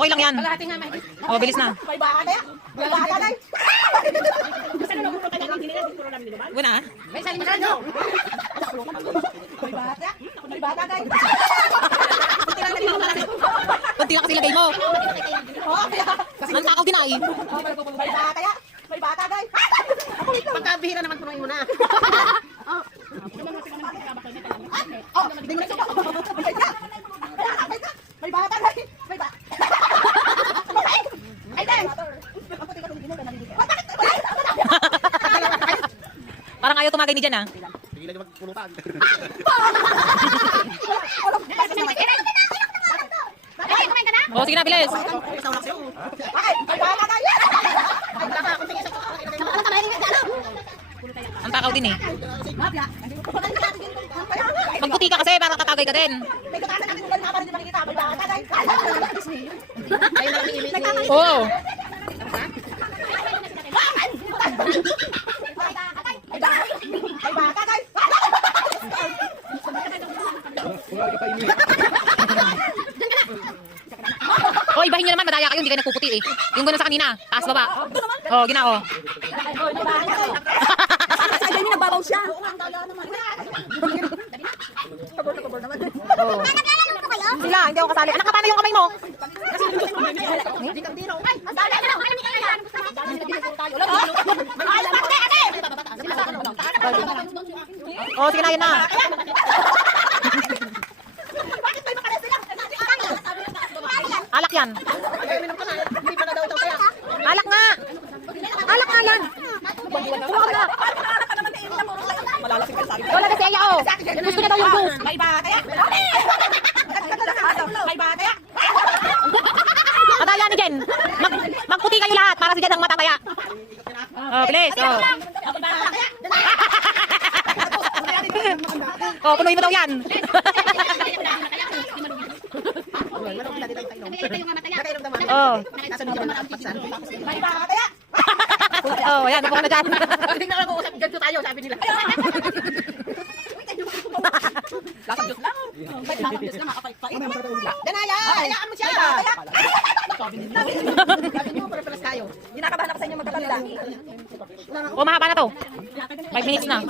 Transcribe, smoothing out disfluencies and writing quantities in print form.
Okay lang yan. Kalahati nga may. Oh, bilis na. May baka kaya? May baka na. Basta na nagpuro tayo ng dinila, puro namin diba? Wala ah. May sali masyado. May baka. May baka kaya. Kunti lang kasi lagay mo. Ang takaw din ay. May baka kaya? May baka kaya. Pagkabihira naman punuin mo na. Oh, hindi mo na siya. May bata na. May bata. Ay, dahil. Parang ayaw tumagay ni Jan ah. Sige lang magpulutan. Oh, sige na, bilis. May bata na. Ang takaw din eh. Magputi ka kasi para tatagay ka din. May katasan natin ulan nga pa rin di makikita. May bata na. Oo. May bata na. Oh, ibahin nyo naman, madaya kayo, hindi kayo nagpuputi eh. Yung gano'n sa kanina, taas baba. Oh, gina oh. Sa ganyan nagbabaw siya. Oh. Sila, hindi ako kasali. Anak, paano yung kamay mo? Oh, sige na, yun na. Alak yan. Alak nga. Alak nga yan. Wala kasi iya oh. Gusto niya daw yung juice. May bata ya. May bata ya. Mataya ni Jen. Magputi kayo lahat para si Jen ang matataya. Oh, bilis. Oh. Oh, punuin mo daw yan. Oh. May bata ya. Oh, ayan, napuka na dyan. Hindi na ako usap ganito tayo, sabi nila. Lasang Diyos lang. Lasang Diyos lang, makapait-pait. Danaya, hayaan mo siya. Sabi niyo, pare-pares kayo. Ginakabahan ako sa inyo magkakanila. Oh, mahaba na to. 5 minutes na.